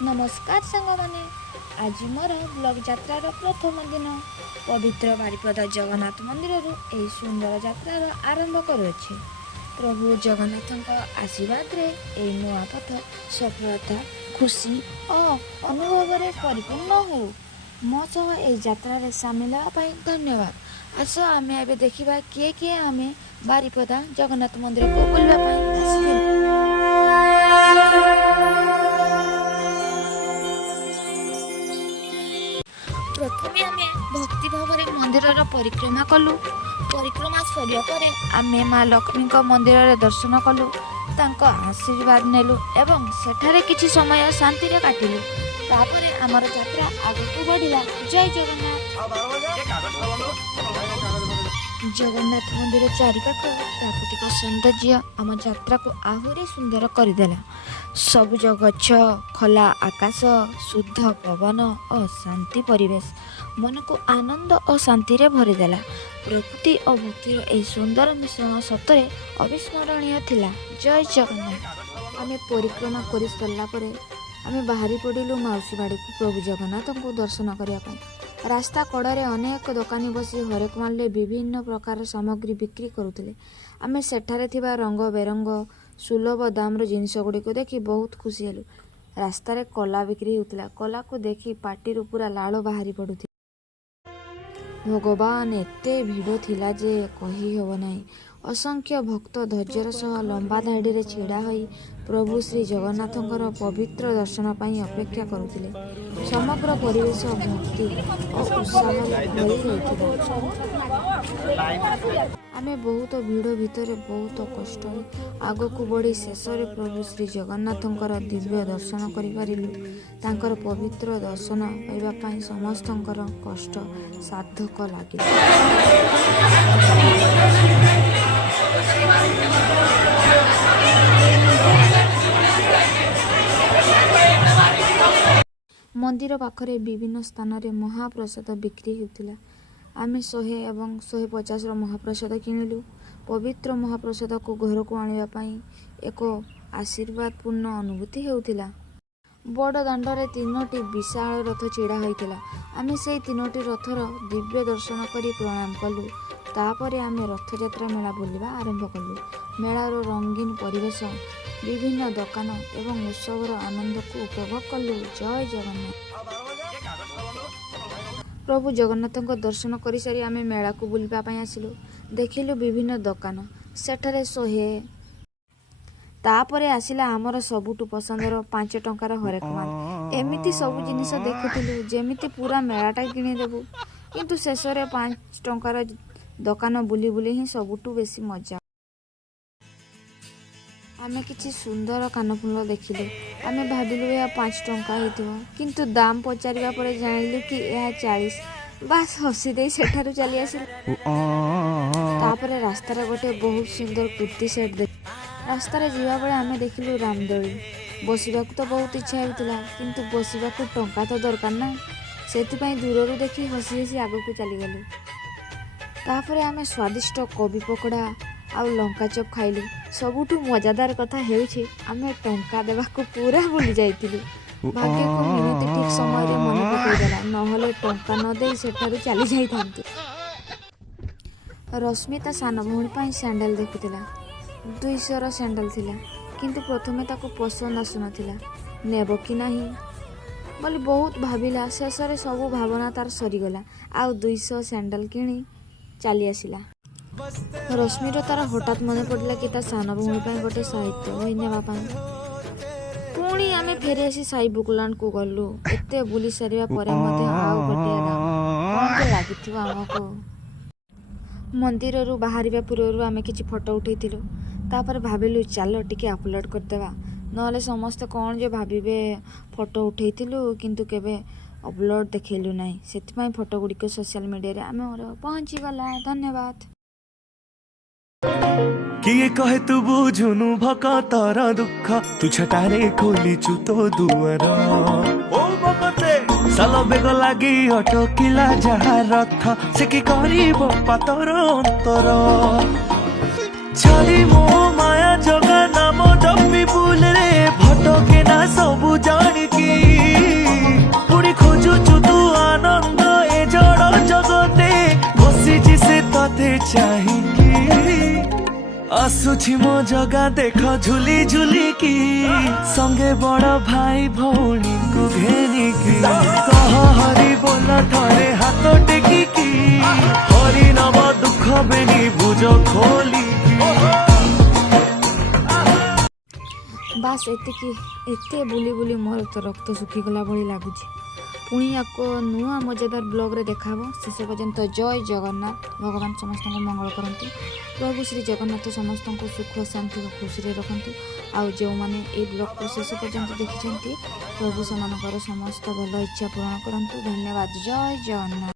नमस्कार सांगमाने आज मोर ब्लॉग यात्रार प्रथम दिन पवित्र बारिपदा जगन्नाथ मंदिर यह सुंदर यात्रार आरंभ करुचे। प्रभु जगन्नाथ आशीर्वाद रे यह नुआ पथ सफलता खुशी और अनुभव परिपूर्ण हो। मो सह यह यात्रा सामिल होगा धन्यवाद। आस आम ए देखा किए किए आम बारिपदा जगन्नाथ मंदिर को बुलवाई। प्रथमे आम भक्ति भाव मंदिर परिक्रमा कलु। परिक्रमा सरिया परे आमे माँ लक्ष्मी मंदिर दर्शन कलु, तांको आशीर्वाद नेलु एवं सेठारे किछि समय शांति रे काटिलु। तापरे आमर यात्रा आगकु बढ़िला। जय जगन्नाथ मंदिर चारिपाख प्राकृतिक सौंदर्य आम यात्रा को आहुरी सुंदर करदेला। सबुज गछ, खोला आकाश, शुद्ध पवन और शांति परिवेश मन को आनंद और शांति रे भरीदेला। प्रकृति और भक्तिर यह सुंदर मिश्रण सतरे अविस्मरणीय थिला। जय जगन्नाथ। आमे परिक्रमा कर सारा पर आमे बाहरी पड़िलु माउसी बाड़ी को प्रभु जगन्नाथ को दर्शन करने। रास्ता कड़े अनेक दोकानी बसी हरेक माले विभिन्न प्रकार सामग्री बिक्री करुले। आमे सेठारे थिबा रंग बेरंग सुलभ दाम जिनिस गुड़िक देखि बहुत खुशी हेलु। रास्तार कला बिक्री होता। कला को देखि पार्टी पूरा लाल बाहरी पड़ुथि। भगवान एते भिड़ थिला जे कही हब नाही। असंख्य भक्त धैर्यर सह लंबा धाड़ी रे छिड़ा होई प्रभु श्री जगन्नाथंकर पवित्र दर्शन पाई अपेक्षा करुथिले। समग्र परिवेश भक्ति और उत्साह भरी रहिथिला। आमे बहुत भिड़ भितर बहुत कष्ट आग को बढ़ी शेष में प्रभु श्री जगन्नाथंकर दिव्य दर्शन करिपारिलु। तांकर पवित्र दर्शन पाइबा पाई समस्तंकर कष्ट सार्थक लागिला। मंदिर पाखरे विभिन्न स्थान रे महाप्रसाद बिक्री होता। आमे 100 एवं 150 महाप्रसाद किणिलु। पवित्र महाप्रसाद को घर को आनिबा पई एक आशीर्वाद पूर्ण अनुभूति हेउतिला। बड़ दांडरे 3टी विशाल रथ छिड़ा होइतिला। आमे सेई 3टी रथर दिव्य दर्शन करी प्रणाम कलु। तापरे आमे रथ यात्रा मेला बुलिबा आरंभ कलु। मेलार रंगीन परिवेश, विभिन्न दुकान एवं उत्सवर आनंद को उपभोग कलु। जय जगन्नाथ। प्रभु जगन्नाथ दर्शन कर सारी आम मेला को बुलवाई आसिलु। देखिलु विभिन्न दुकान सेठारे 100। तापरे आसिला आमर सबुठु पसंदर 5 टंकार हरेक माल। एमिति सब जिनिस देखुथिलु जेमिति पूरा मेलाटा किणिदेबु, किंतु शेष में 5 टंकार दुकान बुली बुली ही सबुठु बेसी मजा। आमे किछि सुंदर कानफुल देखिलु। आमे भाबिलु या 5 टंका हेतिबो, किंतु दाम पचारिबा परे जानिलु कि यह 40। बास हसी दे सेठारु चली आसिलु। तापरे रास्तार गोटे बहुत सुंदर कुर्ती सेट देख। रास्तार जीवा बेले आमे देखिलु रामदोली। बसिबाकु तो बहुत इच्छा हेउतिला, किंतु बसिबाकु टंका तो दरकार ना। सेतिपई दूररु देखि हसी हसी आगकु चली गलु। तापरे आमे स्वादिष्ट कोबी पकोड़ा आउ लंका चप खाइलु। सबुठु मजादार कथा हेउछि आमे टंका देबाकु पूरा भूली जाइतिलु। भाग्य को मिनति ठीक समय रे मन पकई देला, नहले टंका न देई सेठारु चली जाई थांती। रश्मिता सान भौणी पई सैंडल देखुतिला। 200 रो सैंडल थिला, किंतु प्रथमे ताको पसंद आसुनथिला। नेबो कि नाही बोली बहुत भाबिला। शेष रे सब भावना तार सरीगला। आउ 200 सैंडल किणी चली आसिला। रश्मिर तार हठात मन पड़ा कि सान भौणी गोटे साहित्य बही नापी। पुणी आम फेरी आसी साई बुकलैंड को गलु। एत बुली सारा पर गोटे लगी आमको। मंदिर बाहर पूर्व आम कि फोटो उठेलु। तापर भाविलु चलो टिके अपलोड करदेवा, नले समस्ते कौन जे भाविबे फोटो उठेलु किंतु केबे अपलोड देखलु ना। से फोटो गुड़िक सोशल मीडिया आम पहुँची गला। धन्यवाद। किए कहे तू बुझुनु भकतर दुख, तू छटारे खोलिचु तो दुआर। ओ भकते साल बेग लागी अटकिला जहा रथ, से कि करिब पातर अंतर। छाड़ी मो माया जगा नाम जपी बुल रे, भटके ना सबु जानिकी। आसुछि मो जगा देख झुली झुली की संगे बड़ भाई भौणी को घेनी की कह हरि बोल थरे हाथ टेकी की हरि नव दुख बेनी भुज खोली बास एते बुली बुली मोर तो रक्त सुखीगला भली लगुच पुणी आपको नुआ मजेदार ब्लॉग रे देखाब शेष पर्यंत जय जगन्नाथ भगवान समस्त को मंगल करंतु प्रभु श्री जगन्नाथ समस्त को सुख शांति और खुशी रखंतु आउ जो माने ए ब्लॉग को शेष पर्यंत देखिछंती प्रभु सेमानकर समस्त भल इच्छा पूर्ण करंतु धन्यवाद जय जगन्नाथ।